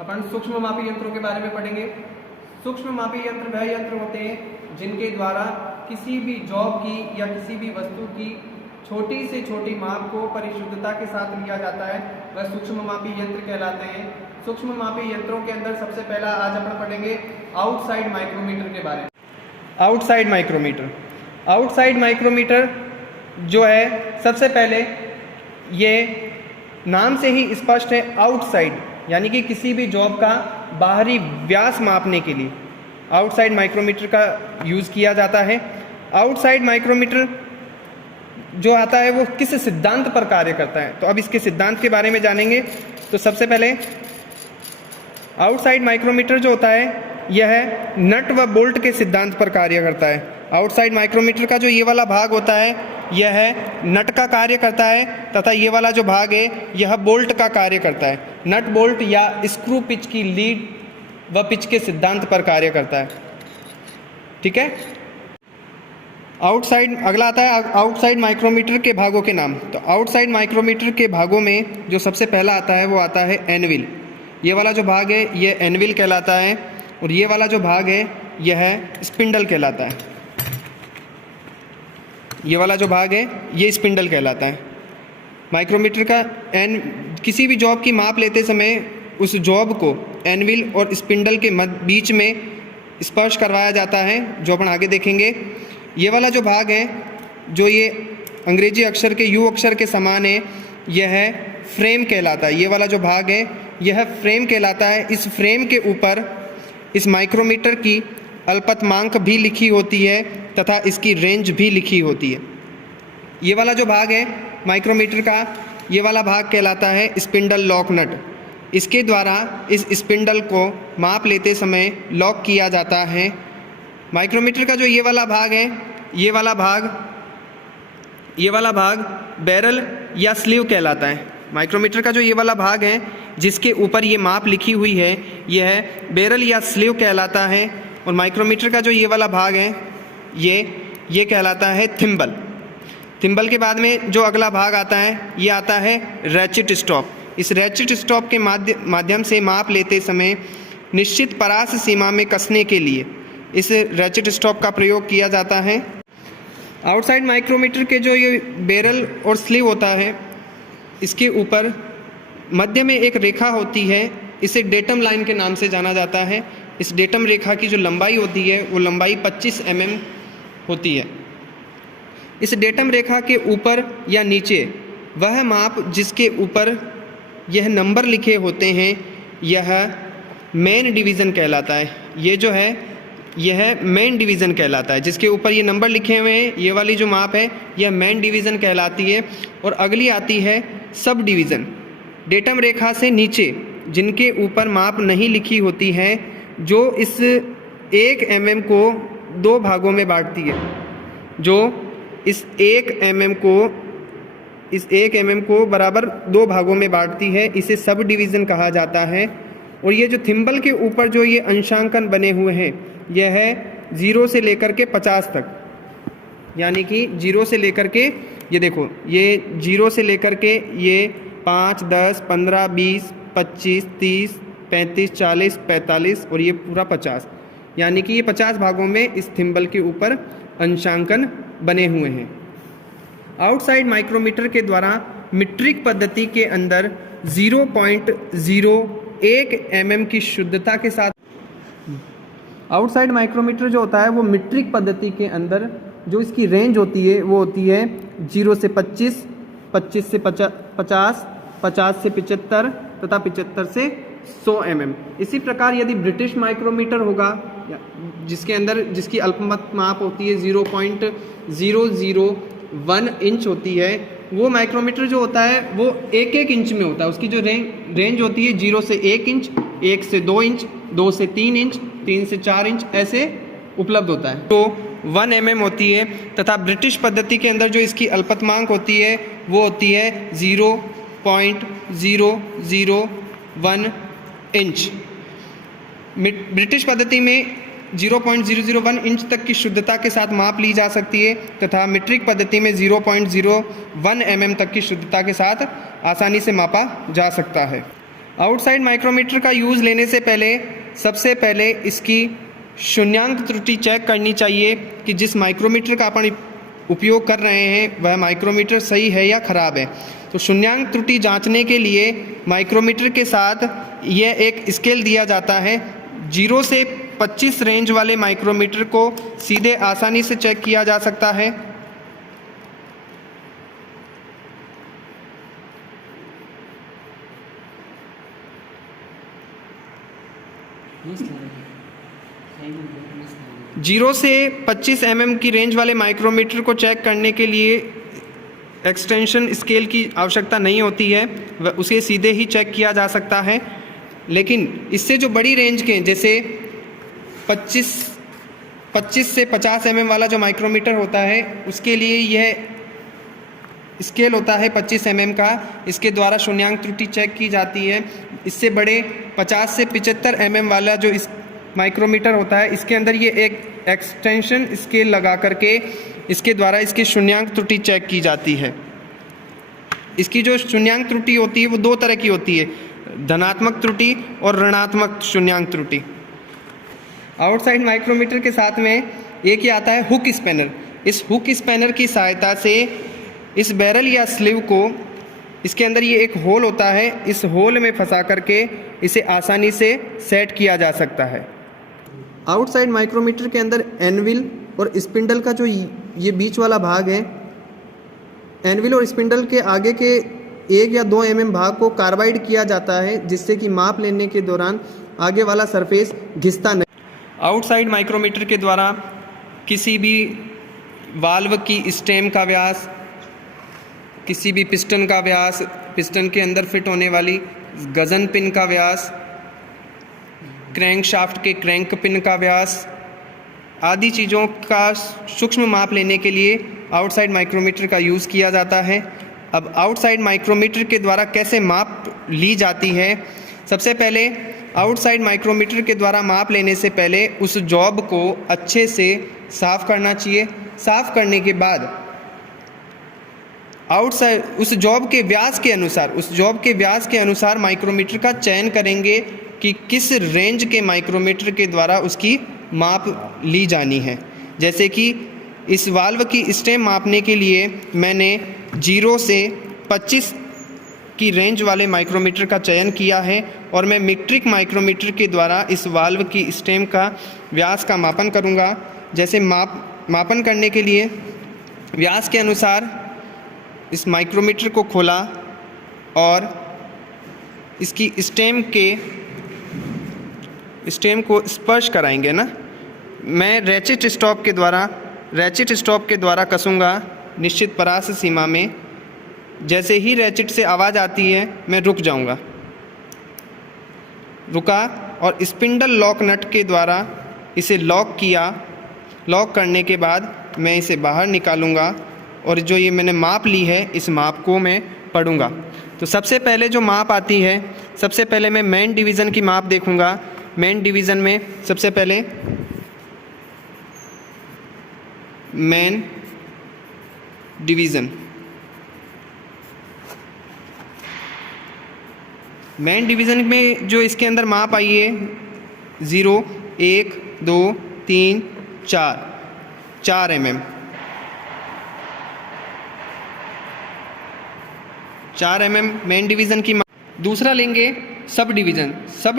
अपन सूक्ष्म मापी यंत्रों के बारे में पढ़ेंगे। सूक्ष्म मापी यंत्र वह यंत्र होते हैं जिनके द्वारा किसी भी जॉब की या किसी भी वस्तु की छोटी से छोटी माप को परिशुद्धता के साथ लिया जाता है, वह सूक्ष्म मापी यंत्र कहलाते हैं। सूक्ष्म मापी यंत्रों के अंदर सबसे पहला आज अपन पढ़ेंगे आउटसाइड माइक्रोमीटर के बारे में। आउटसाइड माइक्रोमीटर, आउटसाइड माइक्रोमीटर जो है सबसे पहले ये नाम से ही स्पष्ट है, आउटसाइड यानी कि किसी भी जॉब का बाहरी व्यास मापने के लिए आउटसाइड माइक्रोमीटर का यूज़ किया जाता है। आउटसाइड माइक्रोमीटर जो आता है वो किस सिद्धांत पर कार्य करता है, तो अब इसके सिद्धांत के बारे में जानेंगे। तो सबसे पहले आउटसाइड माइक्रोमीटर जो होता है यह नट व बोल्ट के सिद्धांत पर कार्य करता है। आउटसाइड माइक्रोमीटर का जो ये वाला भाग होता है यह नट का कार्य करता है तथा ये वाला जो भाग है यह बोल्ट का कार्य करता है। नट बोल्ट या स्क्रू पिच की लीड व पिच के सिद्धांत पर कार्य करता है। ठीक है। आउटसाइड अगला आता है आउटसाइड माइक्रोमीटर के भागों के नाम। तो आउटसाइड माइक्रोमीटर के भागों में जो सबसे पहला आता है वो आता है एनविल। ये वाला जो भाग है ये एनविल कहलाता है और ये वाला जो भाग है यह स्पिंडल कहलाता है। ये वाला जो भाग है ये स्पिंडल कहलाता है। माइक्रोमीटर का किसी भी जॉब की माप लेते समय उस जॉब को एनविल और स्पिंडल के बीच में स्पर्श करवाया जाता है, जो अपन आगे देखेंगे। ये वाला जो भाग है जो ये अंग्रेजी अक्षर के यू अक्षर के समान है यह फ्रेम कहलाता है। ये वाला जो भाग है यह फ्रेम कहलाता है। इस फ्रेम के ऊपर इस माइक्रोमीटर की अल्पतमांक भी लिखी होती है तथा इसकी रेंज भी लिखी होती है। ये वाला जो भाग है माइक्रोमीटर का ये वाला भाग कहलाता है स्पिंडल लॉक नट। इसके द्वारा इस स्पिंडल को माप लेते समय लॉक किया जाता है। माइक्रोमीटर का जो ये वाला भाग है ये वाला भाग बैरल या स्लीव कहलाता है। माइक्रोमीटर का जो ये वाला भाग है जिसके ऊपर ये माप लिखी हुई है यह बैरल या स्लीव कहलाता है। और माइक्रोमीटर का जो ये वाला भाग है ये कहलाता है थिम्बल। थिम्बल के बाद में जो अगला भाग आता है ये आता है रैचेट स्टॉप। इस रैचेट स्टॉप के माध्यम से माप लेते समय निश्चित परास सीमा में कसने के लिए इस रैचेट स्टॉप का प्रयोग किया जाता है। आउटसाइड माइक्रोमीटर के जो ये बैरल और स्लीव होता है इसके ऊपर मध्य में एक रेखा होती है, इसे डेटम लाइन के नाम से जाना जाता है। इस डेटम रेखा की जो लंबाई होती है वो लंबाई 25 mm होती है। इस डेटम रेखा के ऊपर या नीचे वह माप जिसके ऊपर यह नंबर लिखे होते हैं यह मेन डिवीज़न कहलाता है। ये जो है यह मेन डिवीज़न कहलाता है। जिसके ऊपर ये नंबर लिखे हुए हैं ये वाली जो माप है यह मेन डिवीज़न कहलाती है। और अगली आती है सब डिवीज़न। डेटम रेखा से नीचे जिनके ऊपर माप नहीं लिखी होती है जो इस 1 mm को 2 भागों में बांटती है, जो इस 1 mm को बराबर 2 भागों में बांटती है, इसे सब डिवीज़न कहा जाता है। और ये जो थिम्बल के ऊपर जो ये अंशांकन बने हुए हैं यह है 0 से लेकर के 50 तक, यानी कि 0 से लेकर के ये देखो ये 0 से लेकर के ये 5, 10, 15, 20, 25, 30, 35, 40, 45 और ये पूरा 50, यानी कि ये 50 भागों में इस थिम्बल के ऊपर अंशांकन बने हुए हैं। आउटसाइड माइक्रोमीटर के द्वारा मीट्रिक पद्धति के अंदर 0.01 mm की शुद्धता के साथ आउटसाइड माइक्रोमीटर जो होता है वो मीट्रिक पद्धति के अंदर जो इसकी रेंज होती है वो होती है 0 से 25, 25 से 50, 50 से 75 तथा 75 से 100 mm। इसी प्रकार यदि ब्रिटिश माइक्रोमीटर होगा जिसके अंदर जिसकी अल्पमत माप होती है 0.001 इंच होती है, वो माइक्रोमीटर जो होता है वो 1-1 इंच में होता है। उसकी जो रेंज होती है 0 से 1 इंच, 1 से 2 इंच, 2 से 3 इंच, 3 से 4 इंच ऐसे उपलब्ध होता है। तो 1 mm होती है। तथा ब्रिटिश पद्धति के अंदर जो इसकी अल्पतमांक होती है वो होती है 0.001 इंच। ब्रिटिश पद्धति में 0.001 इंच तक की शुद्धता के साथ माप ली जा सकती है तथा मीट्रिक पद्धति में 0.01 mm तक की शुद्धता के साथ आसानी से मापा जा सकता है। आउटसाइड माइक्रोमीटर का यूज़ लेने से पहले सबसे पहले इसकी शून्यांक त्रुटि चेक करनी चाहिए कि जिस माइक्रोमीटर का अपन उपयोग कर रहे हैं वह माइक्रोमीटर सही है या ख़राब है। तो शून्यांक त्रुटि जांचने के लिए माइक्रोमीटर के साथ यह एक स्केल दिया जाता है। 0 से 25 रेंज वाले माइक्रोमीटर को सीधे आसानी से चेक किया जा सकता है। जीरो से 25 mm की रेंज वाले माइक्रोमीटर को चेक करने के लिए एक्सटेंशन स्केल की आवश्यकता नहीं होती है, उसे सीधे ही चेक किया जा सकता है। लेकिन इससे जो बड़ी रेंज के जैसे 25 से 50 mm वाला जो माइक्रोमीटर होता है उसके लिए यह स्केल होता है 25 mm का, इसके द्वारा शून्यांक त्रुटि चेक की जाती है। इससे बड़े 50 से 75 mm वाला जो इस माइक्रोमीटर होता है इसके अंदर ये एक एक्सटेंशन स्केल लगा करके इसके द्वारा इसकी शून्यांक त्रुटि चेक की जाती है। इसकी जो शून्यांक त्रुटि होती है वो दो तरह की होती है, धनात्मक त्रुटि और ऋणात्मक शून्यांक त्रुटि। आउटसाइड माइक्रोमीटर के साथ में एक ही आता है हुक स्पैनर। इस हुक स्पैनर की सहायता से इस बैरल या स्लीव को, इसके अंदर ये एक होल होता है, इस होल में फंसा करके इसे आसानी से सेट किया जा सकता है। आउटसाइड माइक्रोमीटर के अंदर एनविल और स्पिंडल का जो ये बीच वाला भाग है, एनविल और स्पिंडल के आगे के 1 या 2 mm भाग को कार्बाइड किया जाता है, जिससे कि माप लेने के दौरान आगे वाला सरफेस घिसता नहीं। आउटसाइड माइक्रोमीटर के द्वारा किसी भी वाल्व की स्टेम का व्यास, किसी भी पिस्टन का व्यास, पिस्टन के अंदर फिट होने वाली गज़न पिन का व्यास, क्रैंक शाफ्ट के क्रैंक पिन का व्यास आदि चीज़ों का सूक्ष्म माप लेने के लिए आउटसाइड माइक्रोमीटर का यूज़ किया जाता है। अब आउटसाइड माइक्रोमीटर के द्वारा कैसे माप ली जाती है? सबसे पहले आउटसाइड माइक्रोमीटर के द्वारा माप लेने से पहले उस जॉब को अच्छे से साफ़ करना चाहिए। साफ़ करने के बाद आउटसाइड उस जॉब के व्यास के अनुसार माइक्रोमीटर का चयन करेंगे कि किस रेंज के माइक्रोमीटर के द्वारा उसकी माप ली जानी है। जैसे कि इस वाल्व की स्टेम मापने के लिए मैंने 0 से 25 की रेंज वाले माइक्रोमीटर का चयन किया है और मैं मीट्रिक माइक्रोमीटर के द्वारा इस वाल्व की स्टेम का व्यास का मापन करूँगा। जैसे मापन करने के लिए व्यास के अनुसार इस माइक्रोमीटर को खोला और इसकी स्टेम को स्पर्श कराएंगे ना। मैं रैचेट स्टॉप के द्वारा कसूँगा निश्चित परास सीमा में। जैसे ही रैचेट से आवाज़ आती है मैं रुक जाऊँगा। रुका और स्पिंडल लॉक नट के द्वारा इसे लॉक किया। लॉक करने के बाद मैं इसे बाहर निकालूँगा और जो ये मैंने माप ली है इस माप को मैं पढ़ूँगा। तो सबसे पहले जो माप आती है, सबसे पहले मैं मेन डिवीज़न की माप देखूँगा। मेन डिवीज़न में सबसे पहले मेन डिवीज़न में जो इसके अंदर माप आई है 0, 1, 2, 3, 4 mm 4 mm मेन डिवीज़न की माप। दूसरा लेंगे सब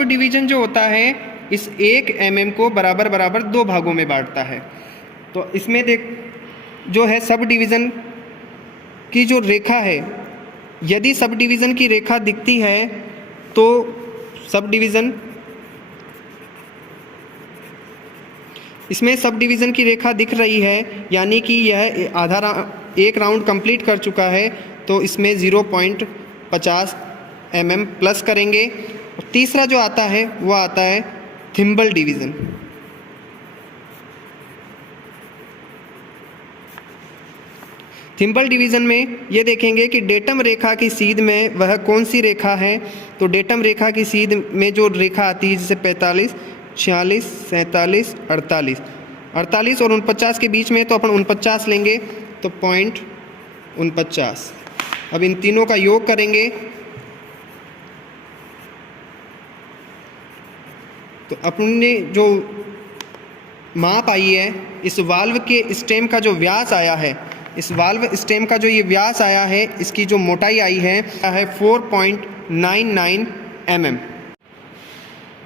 डिवीज़न जो होता है इस 1 mm को बराबर 2 भागों में बांटता है। तो इसमें जो है सब डिवीज़न की जो रेखा है, यदि सब डिवीज़न की रेखा दिखती है तो सब डिवीज़न, इसमें सब डिवीज़न की रेखा दिख रही है, यानी कि यह एक राउंड कंप्लीट कर चुका है। तो इसमें 0.50 mm प्लस करेंगे। और तीसरा जो आता है वो आता है थिम्बल डिवीज़न। थिम्बल डिवीज़न में ये देखेंगे कि डेटम रेखा की सीध में वह कौन सी रेखा है। तो डेटम रेखा की सीध में जो रेखा आती है जैसे 45, 46, 47, 48 और 49 के बीच में, तो अपन 49 लेंगे तो 0.49। अब इन तीनों का योग करेंगे तो अपने जो माप आई है, इस वाल्व के स्टेम का जो व्यास आया है, इस वाल्व स्टेम का जो ये व्यास आया है, इसकी जो मोटाई आई है 4.99 mm।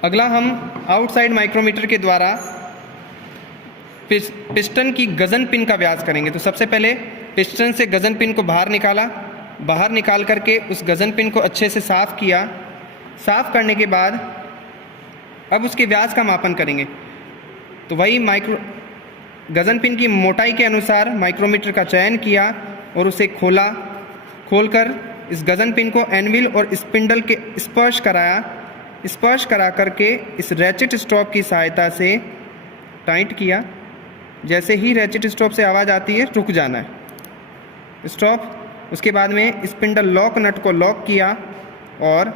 अगला हम आउटसाइड माइक्रोमीटर के द्वारा पिस्टन की गज़न पिन का व्यास करेंगे। तो सबसे पहले पिस्टन से गज़न पिन को बाहर निकाला, बाहर निकाल करके उस गज़न पिन को अच्छे से साफ़ किया। साफ़ करने के बाद अब उसके व्यास का मापन करेंगे। तो वही गज़न पिन की मोटाई के अनुसार माइक्रोमीटर का चयन किया और उसे खोलकर इस गज़न पिन को एनविल और स्पिंडल के स्पर्श करा करके इस रैचेट स्टॉप की सहायता से टाइट किया। जैसे ही रैचेट स्टॉप से आवाज़ आती है रुक जाना है स्टॉप। उसके बाद में स्पिंडल लॉक नट को लॉक किया और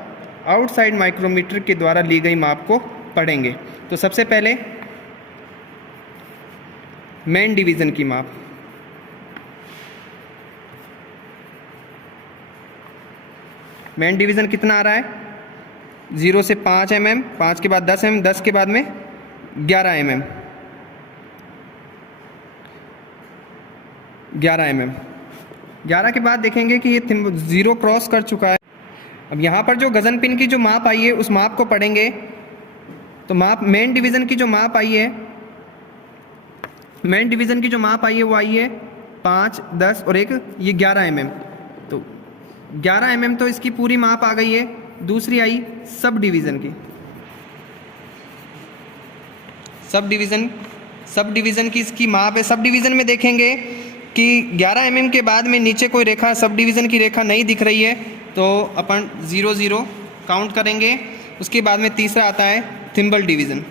आउटसाइड माइक्रोमीटर के द्वारा ली गई माप को पढ़ेंगे। तो सबसे पहले मेन डिवीज़न की माप, मेन डिवीज़न कितना आ रहा है 0 से 5 mm, 5 के बाद 10 mm, 10 के बाद में 11 mm, 11 के बाद देखेंगे कि ये 0 क्रॉस कर चुका है। अब यहाँ पर जो गज़न पिन की जो माप आई है उस माप को पढ़ेंगे। तो मेन डिवीज़न की जो माप आई है, मेन डिवीज़न की जो माप आई है वो आई है 5, 10 और एक ये 11 mm। तो 11 mm तो इसकी पूरी माप आ गई है। दूसरी आई सब डिवीज़न की, सब डिवीज़न की इसकी माप है। सब डिवीज़न में देखेंगे कि 11 mm के बाद में नीचे कोई रेखा, सब डिवीज़न की रेखा नहीं दिख रही है, तो अपन 0 0 काउंट करेंगे। उसके बाद में तीसरा आता है थिम्बल डिवीज़न।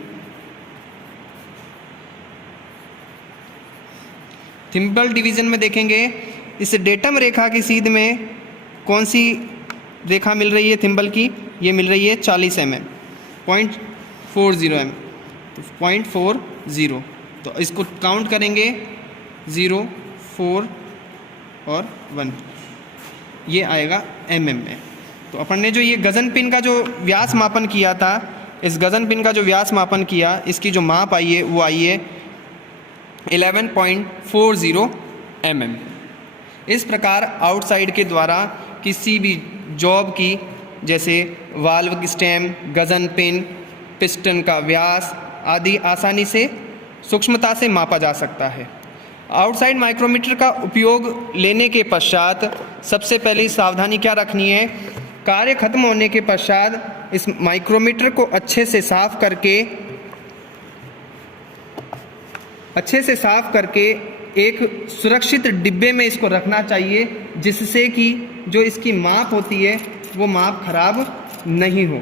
थिम्बल डिवीज़न में देखेंगे इस डेटम रेखा की सीध में कौन सी रेखा मिल रही है थिम्बल की, ये मिल रही है 40 mm, 0.40 mm, तो 0.40। तो इसको काउंट करेंगे 0, 4 और 1, ये आएगा mm में। तो अपन ने जो ये गज़न पिन का जो व्यास मापन किया था, इस गज़न पिन का जो व्यास मापन किया, इसकी जो माप आई है वो आई है 11.40 mm। इस प्रकार आउटसाइड के द्वारा किसी भी जॉब की, जैसे valve stem, gudgeon pin, piston का व्यास आदि आसानी से सूक्ष्मता से मापा जा सकता है। आउटसाइड माइक्रोमीटर का उपयोग लेने के पश्चात सबसे पहले सावधानी क्या रखनी है, कार्य खत्म होने के पश्चात इस माइक्रोमीटर को अच्छे से साफ करके एक सुरक्षित डिब्बे में इसको रखना चाहिए, जिससे कि जो इसकी माप होती है वो माप खराब नहीं हो।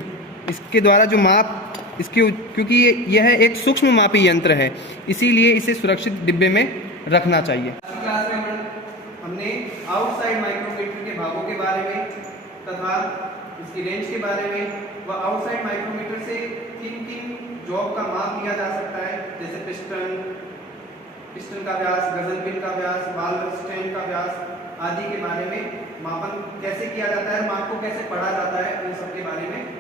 इसके द्वारा जो माप क्योंकि यह एक सूक्ष्म मापी यंत्र है, इसीलिए इसे सुरक्षित डिब्बे में रखना चाहिए। क्लास में हमने आउटसाइड माइक्रोमीटर के भागों के बारे में तथा इसकी रेंज के बारे में व आउटसाइड माइक्रोमीटर से किन जॉब का माप लिया जा सकता है, जैसे पिस्टन का व्यास, गज़न पिन का व्यास, वाल्व स्टेम का व्यास आदि के बारे में मापन कैसे किया जाता है, माप को कैसे पढ़ा जाता है, इन सब के बारे में